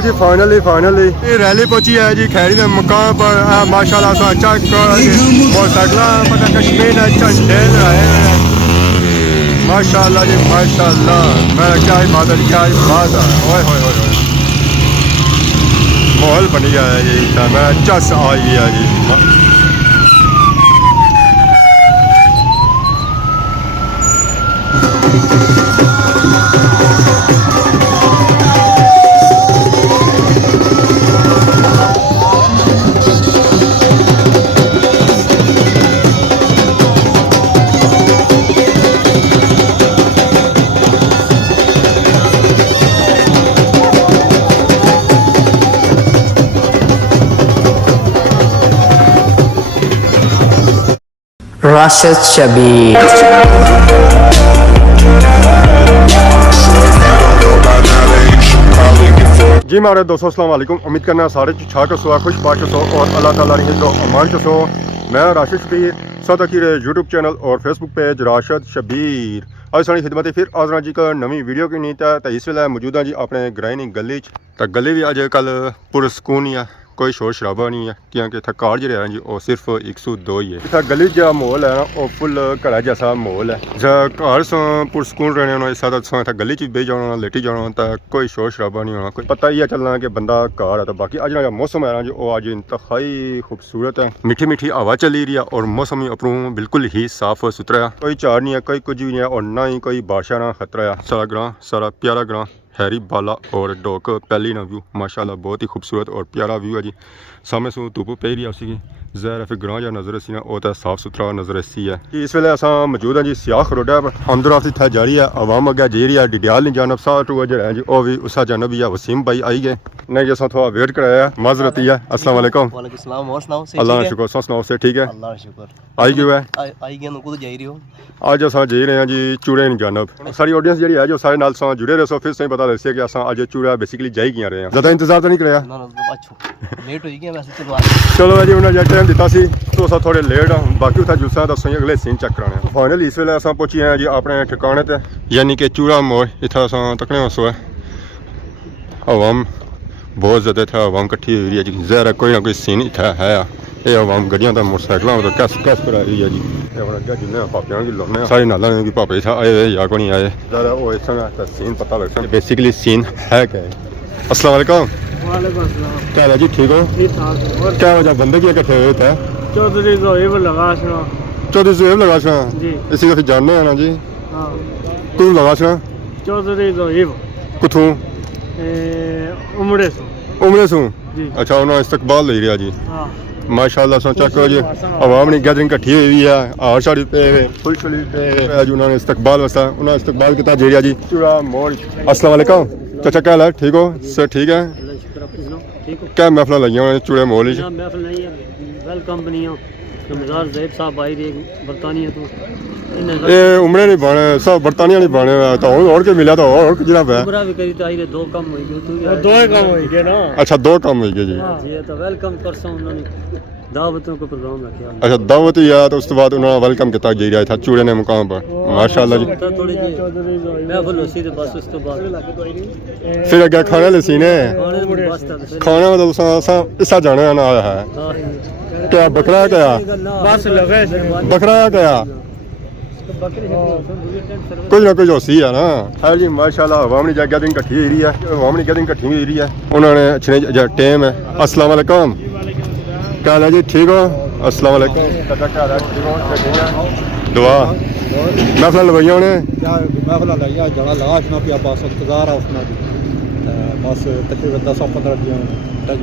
जी finally ये rally पहुंची है जी खैरी के मकाम पर। माशाल्लाह से अच्छा मोटरसाइकिल पता कश्मीर झंडे लगाए माशाल्लाह जी माशाल्लाह। मैं क्या ही बात है ओए होए होए माहौल बन गया है जी। मैं चस आ गया जी। Rashid Shabir. जी मारे दोस्तों अस्सलाम वालेकुम। उम्मीद करना सारे छा के सो खुश पाक सो और अल्लाह ताला रही तो अमान के सो। मैं राशिद शबीर सादा की यूट्यूब चैनल और फेसबुक पेज राशिद शबीर आज सारी खिदमत फिर आजरा जी का नवी वीडियो की नीत है। तो इस वेले मौजूद है जी अपने ग्राइनी गली तो गली भी अज कल पुरस्कून ही है, कोई शोर शराबा नहीं है क्योंकि इतना कार जो है जी वो सिर्फ 102 ही है। इतना गली जो माहौल है ना वो फुल घर जैसा माहौल है। घर सो पुरस्कून रहने होना इस इतना गली च बह जाना लेटी जाना तो कोई शोर शराबा नहीं होना, कोई पता ही है चलना कि बंदा घर है। तो बाकी अज का मौसम है ना जी वो अज इंतहाई खूबसूरत है। मीठी मीठी हवा चली रही है और मौसम ही अपनों बिल्कुल ही साफ सुथरा है। कोई चार नहीं है, कोई कुछ भी नहीं है और ना ही कोई बादशाह ना खतरा है। सारा ग्रां सारा प्यारा ग्रां हैरी बाला और डोक पहली ना व्यू माशाल्लाह बहुत ही खूबसूरत और प्यारा व्यू है जी। सामने सो धुप पै रही है उसी जहर फिर ग्रां जहाँ नजर सी ना वो तो साफ सुथरा नजर सी है। इस वेले अस मौजूद हैं जी सियाख रोडा पर। अंदर आफती इतना जा रही है आवाम अगे जी रही है डिडियाल नहीं जानब सा टू जो है जी वो भी उस जानब भी है। वसीम भाई आई गए नहीं जो थोड़ा वेट कराया माजरत है। अस्सलाम वालेकुम। अल्लाह का शुक्र सुनाओ से ठीक है आई क्यों है अज अस जी रहे हैं जी चूड़े नहीं जानब। सारी ऑडियंस जी है जो सारे नाल जुड़े रहे सो फिर सही पता लगे कि अस अज चूड़ा बेसिकली जाई किया रहे हैं। ज़्यादा इंतजार तो नहीं कराया चलो जी उन्हें टाइम दिता सी तो अस थोड़े लेट हाँ। बाकी उतना जुलसा दसो अगले सीन चेक कराने। फाइनली इस वेले अस पहुंची हैं जी अपने ठिकाने ते यानी कि चूड़ा मोड़। इतना अस तकने सो है आवाम बहुत ज़्यादा इतना आवाम कट्ठी हुई है जी। जहर कोई ना कोई सीन इतना है। ये आवाम गड्डियां मोटरसाइकिलों तो कैस कैस करा रही है जी। जिन्हें पापियां की लाने सारे नाला ने भी पापे इतना आए हुए या को नहीं आए ज़्यादा वो इस सीन पता लग सकता बेसिकली सीन है क्या है। अस्सलाम वालेकुम। क्या है जी ठीक हो क्या वजह बंदे की इकट्ठे हुए थे? चौधरी ज़ोहेब लगा सुना इसी का फिर जानने हैं ना जी तू लगा सुना चौधरी ज़ोहेब कुथों उमड़े सू अच्छा उन्होंने इस्तकबाल ले रहा जी माशाल्लाह सो चेक करो जी आवाम ने गैदरिंग कट्ठी हुई है हार साड़ी पे फुल शली पे आज उन्होंने इस्तकबाल वास्ता उन्होंने इस्तकबाल किया जेरिया जी चूड़ा मोड़। अस्सलाम वालेकुम चाचा क्या हाल है ठीक हो सर ठीक है क्या महफिल लगी उन्होंने चूड़े मोड़ ये उमरे नहीं बने सब बरतानिया नहीं बने तो और के मिला तो और जरा दो काम हो गए ना। अच्छा दो काम हो गए जी तो वेलकम परसों उन्होंने दावतों का प्रोग्राम रखा। अच्छा दावत ही है तो उस बाद उन्होंने वेलकम किया जी रहा था चूड़े ने मुकाम पर माशाल्लाह जी। फिर अगे खाने ले सीने खाने में तो इसा जाने ना आया है क्या बकरा क्या बकरा क्या कुछ ना कुछ होसी है ना। है जी माशाल्लाह अवाम ने गैदरिंग कट्ठी हुई है अवाम ने गैदरिंग कट्ठी हुई है उन्होंने अच्छे टाइम है। अस्सलाम वालेकुम क्या हाल है जी ठीक हो? अस्सलाम वालेकुम दुआ महफिल लगवाइया उन्हें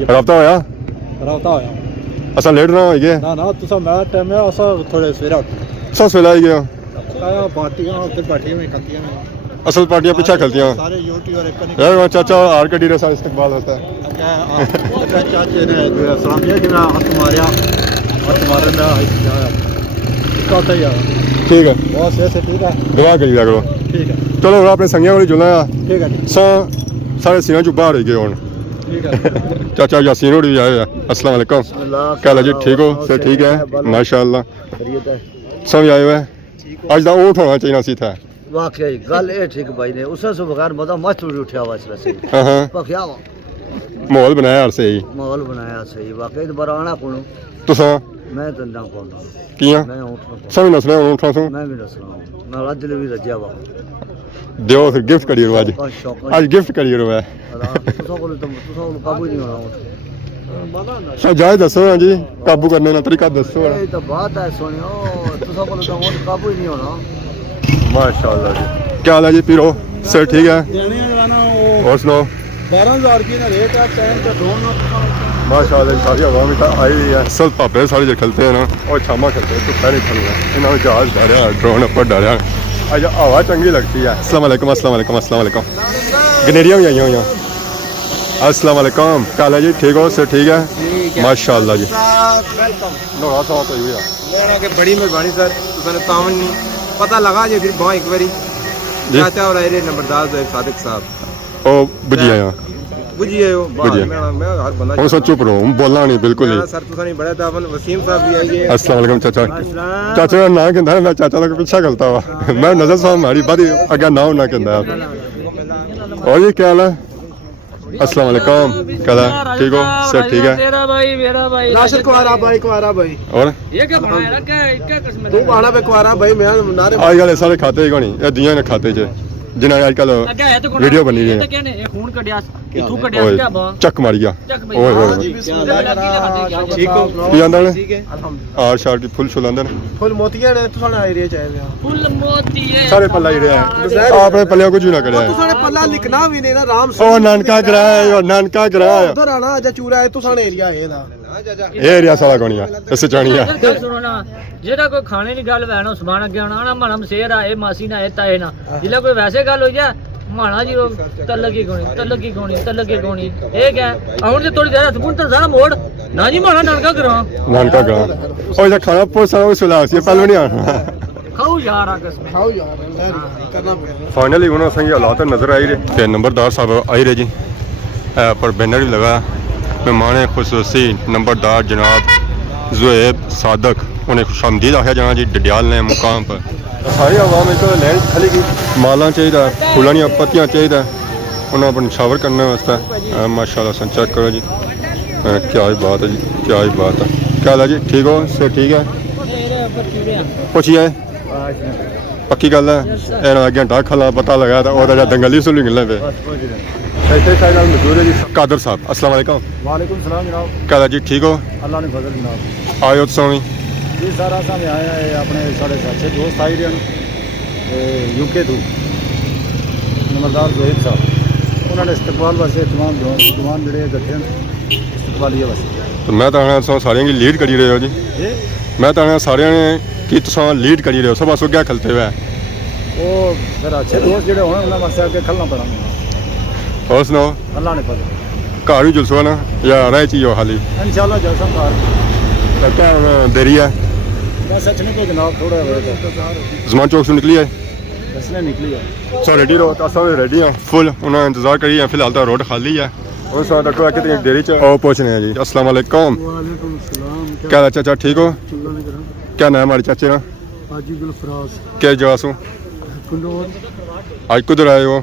रब्ता होया असा लेट ना हो गए थोड़े सवेरे आई गए असल पार्टियां पीछे खलतियां यार चाचा हार कड़ी रहा सारा इस्तकबाल होता है ठीक है दुआ करी करो चलो अपने संगिया वाली जुलना सारे सीना चु बाहर हो गए हूँ चाचा यासीन होड़ी आए हैं। अस्सलाम वालेकुम क्या हाल जी ठीक हो सर ठीक है माशाल्लाह सब आए हुए अज का ऊँट होना चाहिए सी था वाकई गल ए ठीक भाई ने उसे सो बगैर मजा मस्त उठा हुआ माहौल बनाया हर सही माहौल बनाया सही वाकई दोबारा आना कौन तुसा मैं दंदा कौन कियां मैं उठना सभी नसले उठा सो मैं भी दसना मैं दिल भी रज्जा वा दियो फिर गिफ्ट करियो आज बस शौक आज गिफ्ट करियो मैं तुसा को काबू नहीं होना सर जाए दसो जी काबू करने का तरीका दसो ये तो बात है सुनियो तुसा को तो काबू ही नहीं होना माशाल्लाह जी क्या हाल है जी पीरो सर ठीक है और सुनाओ 12000 की ना रेट है टाइम का ढूंढ ना माशाल्लाह सारी हवा में आई हुई है सब पापे सारे जो खेलते हैं ना और छामा खेलते हैं तो पहले खेलूंगा इन्होंने जहाज डालिया ड्रोन ऊपर डालिया आज हवा चंगी लगती है अस्सलाम वालेकुम अस्सलाम वालेकुम अस्सलाम वालेकुम गनेरियां भी आई हुई हैं अस्सलाम वालेकुम क्या हाल है जी ठीक हो सर ठीक है माशाल्लाह जी वेलकम नोरा साहब तो हुई है लेना के बड़ी मेहरबानी सर तुसाने तावन नहीं पता लगा जे फिर बहुत एक बारी जी। चाचा और आए नंबरदार जो सादिक साहब ओ बुझिया यहाँ बुझिए हो बुझिए। मैं हर बंदा हम सब चुप रहो हम बोलना नहीं बिल्कुल मैं नहीं सर तुसाने बड़ा तावन वसीम साहब भी आइए अस्सलाम वालेकुम चाचा चाचा का ना कहता है मैं चाचा का पीछा करता हुआ मैं नजर साहब हमारी बारी अगर ना ना कहता है और ये क्या हाल है अस्सलाम वालेकुम क्या हाल है ठीक हो सर ठीक है तेरा भाई मेरा भाई राशिद कुआरा भाई और ये क्या बनाया ना क्या किस्म तू बाड़ा पे कुआरा भाई मैं नारे आजकल सारे खाते ही कोनी ये दुनिया ने खाते च जिन्हें आजकल वीडियो बनी रही है कहने ये खून कटिया तू कटिया क्या बा ओए चक मार गया चक भाई ओए ओए ठीक हो की आंदा ने ठीक है आर शार की फुल छुलांदे ने फुल मोतियां ने तुसाने एरिया चाहिए फुल मोती है सारे पल्ला ही रहा है आपने पल्ले कुछ ना करे तुसाने पल्ला लिखना भी नहीं ना राम ओ नानका ग्राह ओ नानका ग्राह उधर आना अजा चूरा है तुसाने एरिया है ना ਇਹ ਏਰੀਆ ਸਾਲਾ ਕੋਣੀਆ ਇਸ ਚਾਣੀਆ ਗੱਲ ਸੁਣੋ ਨਾ ਜਿਹੜਾ ਕੋਈ ਖਾਣੇ ਦੀ ਗੱਲ ਵੈਣਾ ਸੁਬਾਨ ਅੱਗੇ ਆਣਾ ਨਾ ਮਨਮ ਸ਼ੇਰ ਆਏ ਮਾਸੀ ਨਾ ਇਹ ਤਾਏ ਨਾ ਜਿੱਲਾ ਕੋਈ ਵੈਸੇ ਗੱਲ ਹੋਈ ਜਾ ਮਾਣਾ ਜੀ ਤਲਕੀ ਕੋਣੀ ਇਹ ਕਿਆ ਆਉਣ ਤੇ ਥੋੜੀ ਦੇਰ ਹੱਥ ਤਾਂ ਸਾਰਾ ਮੋੜ ਨਾ ਜੀ ਮਾਣਾ ਨਾਨਕਾ ਕਰਾਂ ਨਾਨਕਾ ਗ੍ਰਾਹ ਉਹ ਜਿਹੜਾ ਖਾਣਾ ਪੋਸਾ ਉਹ ਸੁਲਾ ਸੀ ਪਹਿਲਾਂ ਨਹੀਂ ਆਣਾ ਖਾਓ ਯਾਰ ਆ ਕਸਮ खाओ यार करना पड़ेगा फाइनली उन्होंने सही हालात नजर आई रहे कि नंबरदार साहब आई रहे जी पर बैनर भी लगा मेहमान खुसूसी नंबरदार जनाब जुएब सादक उन्हें खुशामदीद आखिया जाना जी डडियाल ने मुकाम पर सारी आवाम एक लैन खली गई माला चाहिए फुलां दियां पत्तियां चाहिए उन्होंने अपन शावर करने वास्ते माशाल्लाह सन चेक करो जी क्या ही बात है जी क्या ही बात है क्या हाल है जी ठीक हो सर ठीक है पूछिए पक्की गल है घंटा खला पता लगा तो दंगल ही सुनी निकलने पे मजदूर है जी कादर साहब अस्सलाम वालेकुम वालेकुम सलाम जनाब क्या हाल है जी ठीक हो अल्लाह ने फजल जनाब आयो तो स्वामी जी सारा सामने आया है अपने साढ़े अच्छे दोस्त आई रहे हैं यूके तो नंबरदार जोहिब साहब उन्होंने इस्तकबाल वास्ते तमाम जवान जड़े गठे इस्तकबाल ये वास्ते तो मैं तो सारे की लीड करी रहे हो जी मैं तो सारे ने कि तुम लीड करी रहे हो सब अस क्या खलते हुए वो फिर अच्छे दोस्त जोड़े होने उन्होंने वास्ते आगे खलना पड़ा और सुनाओ अल्लाह ने फजल घर भी जुलसो ना या रह चाहिए खाली इंशाल्लाह जलसा कार क्या देरी है बस सच नहीं को जनाब थोड़ा जमान चौक से निकली है दसने निकली है सो रेडी रहो तो सब रेडी हैं फुल उन्होंने इंतजार करी है फिलहाल तो रोड खाली है और सो तक कितनी देरी च और पहुंचने हैं जी अस्सलाम वालेकुम वालेकुम सलाम क्या हाल है चाचा ठीक हो क्या नाम है हमारे चाचे का आजीबुल फराज क्या जवाब हूँ कुंडोर आज किधर आए हो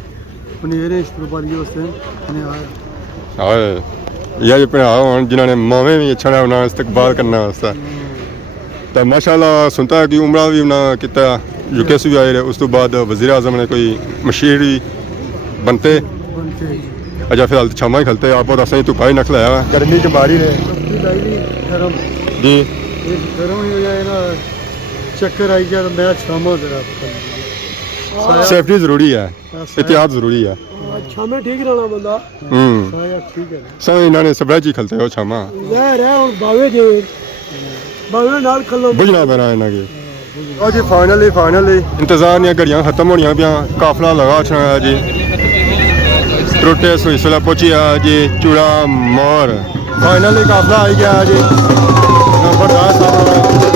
पनीर इस्तकबाली वास्ते ने आया आए ये भरा जिन्होंने मावे भी अच्छा है उन्होंने इस्तकबाल करने वास्ते तो माशाल्लाह सुनता है कि उमरा भी उन्होंने किया यूके से भी आए रहे उस तो बाद वज़ीर आज़म ने कोई मशीर बनते अच्छा फिलहाल छामा ही खलते आप और असं धुप्पा ही न खलाया गर्मी च बारी रहे जी गरम हो जाए ना चक्कर आई जाए तो मैं शामा जरा सेफ्टी जरूरी है एहतियात जरूरी है शामे ठीक रहना बंदा साया ठीक है सब इन्होंने सबराज ही खलते हो छामा यार है और बावे नाल खलो बुझना पैना इन्हों की और जी फाइनली इंतजार नहीं घड़ियाँ खत्म होनी पिया काफिला लगा छा जी त्रुटे सुईसला पहुंची है जी चूड़ा मोर फाइनली काफिला आई गया जी नंबरदार साहब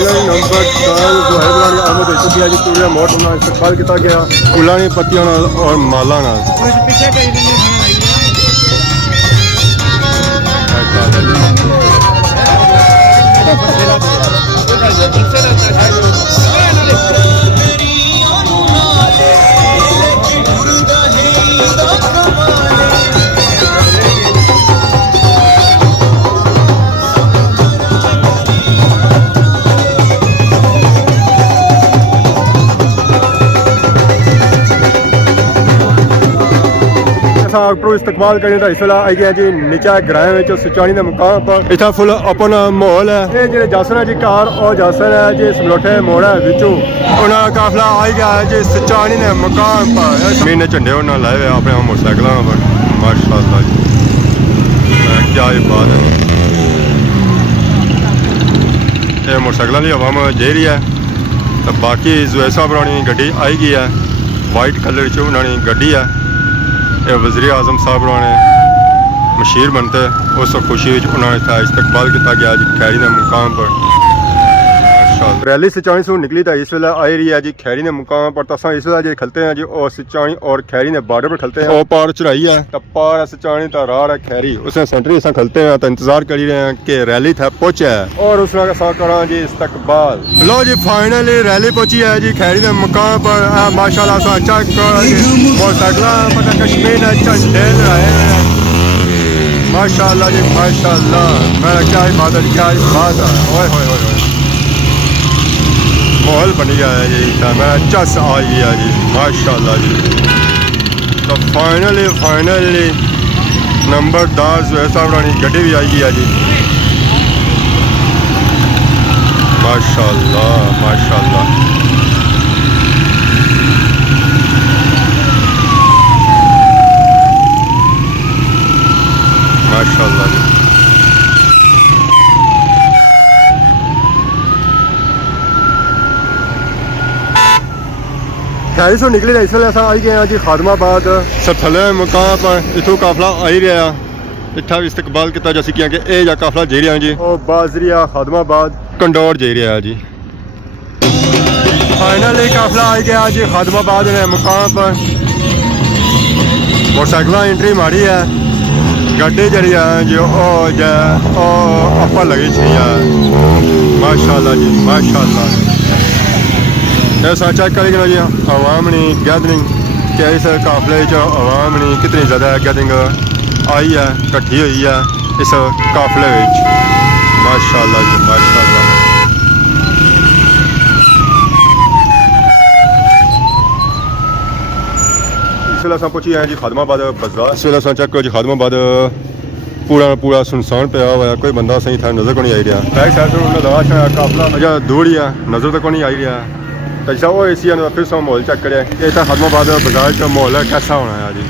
फाइनली नंबर 10 जो है बुलानी आमद हो चुकी है जी पूरे मोट ਨਾਲ इस्तेमाल किया गया फूलों की पत्तियों ਨਾਲ और माला ਨਾਲ आपको इस्तेमाल करने का इस वेला आई गया जी नीचा ग्रां में सिचानी के मुकाम पर इतना फुल अपन माहौल है ये जो जासना जी कार और जासन है जी समलोठे मोड़ है बिचू उन्होंने काफिला आई गया है जी सिचानी के मुकाम पर जमीन झंडे उन्होंने लाए हुए अपने मोटरसाइकिलों पर माशाअल्लाह जी क्या ये बात है ये मोटरसाइकिलों की हवा में जे रही है तो बाकी जो ऐसा पुरानी गड्डी आई गई है वाइट कलर च उन्होंने गड्डी है ये वज़ीर आज़म साहब ने मशहूर बनते उस खुशी उन्होंने इस्तकबाल किया गया जी खैरी के मुकाम पर रैली सिचानी से निकली तो इस वेला आई रही है जी खैरी के मुकाम पर तो अस इस वेला जो खलते हैं जी और सिचानी और खैरी के बॉर्डर पर खलते हैं और पार चढ़ाई है तो पार सिचानी तो राह है खैरी उसने सेंटर अस खलते हैं तो इंतजार कर रहे हैं कि रैली था पहुंचा है और उसका करा जी इस्तकबाल लो जी फाइनली रैली पहुंची है जी खैरी के मुकाम पर माशाल्लाह चेक मोटरसाइकिल पता कश्मीर ने झंडे लहराए हैं माशाल्लाह जी माशाल्लाह मेरा क्या ही बात है क्या ही बात है ओए होए होए माहौल बन गया है जी मेरा चस आ गया जी माशाल्लाह जी तो फाइनली नंबर 10 जो है साहब गड्डी भी आई गई है जी माशाल्लाह माशाल्लाह माशाल्लाह जी खैरी से निकली इस वेले अस आई गए हैं जी खादमाबाद सरथले मुकाम पर इतों काफिला आई रहा इतना भी इस्तकबाल किया जा सकिया कि यह जा काफिला जे रहा जी और बाजरिया खादमाबाद कंडौर जे रहा जी फाइनली काफिला आई गया जी खादमाबाद ने मुकाम पर मोटरसाइकिल एंट्री मारी है गड्डी जड़ी है जो अपर लगी छी है माशाल्लाह जी माशाल्लाह ऐसा चेक करेगा जी अवामनी गैदरिंग क्या इस काफिले अवाम ने कितनी ज़्यादा गैदरिंग आई है कट्ठी हुई है इस काफिले माशाल्लाह जी माशाल्लाह इस वेले अस पहुंची हैं जी खादमाबाद बाजार इस वेले अस चेक करो जी खादमाबाद पूरा सुनसान पे हुआ है कोई बंदा सही था नज़र को नहीं आई रहा बैक साइड से लाश है काफिला अजा दूर ही है नज़र तक को नहीं आई रहा तो जैसा वो एसी फिर से माहौल चेक करें ये तो खादमाबाद बाजार का माहौल है कैसा होना है जी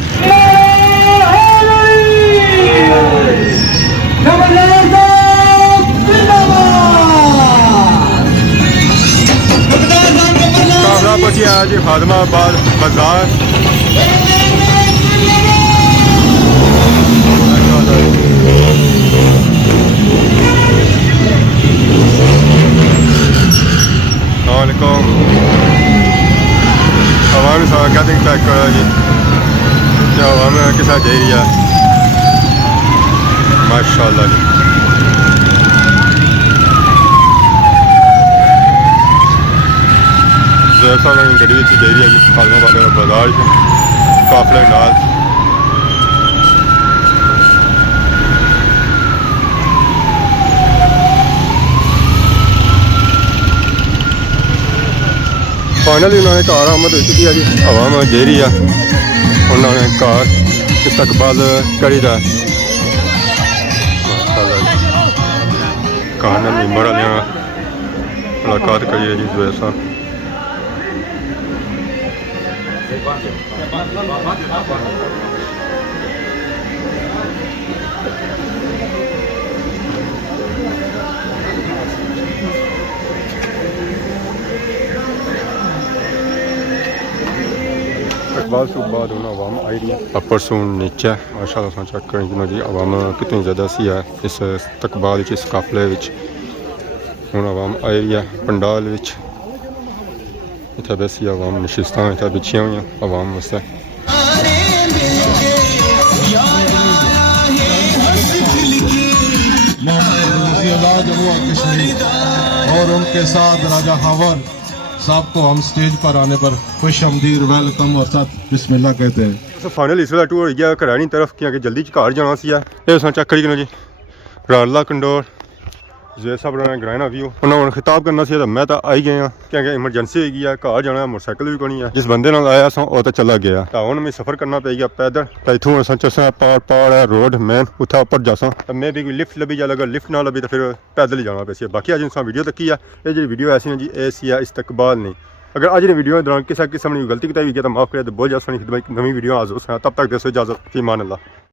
काफिला पहुंची है जी खादमाबाद बाजार हवा में सारा गैदरिंग चेक करो जी हवा में किसा जा रही है माशाल्लाह जी जैसा गड्डी जा रही है जी खादमाबाद बाजार काफिले नाल फाइनली उन्होंने कार आमद हो चुकी है जी हवा में जेरी है उन्होंने कार इस्तकबाल करी दा कार ने मेंबर वाले मुलाकात करी है जी जो ऐसा इकबाल से बाद उन्हें आवाम आई रही है अपर सू नीचे माशाल्लाह चेक करें जी आवाम कितनी ज़्यादा सी है इस इस्तकबाल इस काफिले ਹੁਣ ਆਵਾਮ ਆਈ ਹੈ ਪੰਡਾਲ ਵਿੱਚ। ਇੱਥੇ ਬੈਸੀ ਆਵਾਮ ਨਸ਼ਿਸਤਾਂ ਇੱਥੇ ਵਿਛੀਆਂ ਹੋਈਆਂ ਆਵਾਮ ਵਾਸਤੇ। जम्मू कश्मीर और उनके साथ राजा हावर साहब को हम स्टेज पर आने पर खुश आमदीद वेलकम और साथ बिस्मिल्लाह कहते हैं। सो फाइनल इस वाला टूर हो गया घरानी तरफ क्योंकि जल्दी घर जाना सी ये सन चेक करी जी राला कंडोर जे साहब ने ग्राइना व्यू उन्होंने खिताब करना सी मैं तो आई गया क्योंकि इमरजेंसी होगी है घर जाना मोटरसाइकिल भी कोनी है जिस बंदे नाल आया सो वो तो चला गया तो हुण मैं सफ़र करना पे गया पैदल तो इत्थों असां चसां पार है रोड मेन उत्थे उपर जासां तो मैं भी कोई लिफ्ट लभी जा अगर लिफ्ट ना लभी तो फिर पैदल ही जाना पैसी। बाकी अज इंसान वीडियो तकी है ये जी वीडियो ऐसी जी ए सी है इस्तकबाल नहीं। अगर अज ने वीडियो के दौरान किसी किस्म की गलती की तो माफ़ करें तो बहुत ज़्यादा सोनी खिदमत नवी वीडियो हाजिर हो तब तक दसो इजाज़त फी मान अल्लाह।